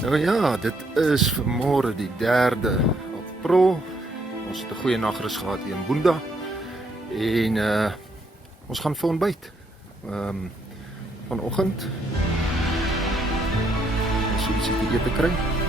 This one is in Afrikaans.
Nou ja, dit is vanmôre die 3de April. Ons het 'n goeie nagrus gehad hier in Boenda. En ons gaan vir ontbyt. Vanoggend ons ietsie te eet te kry.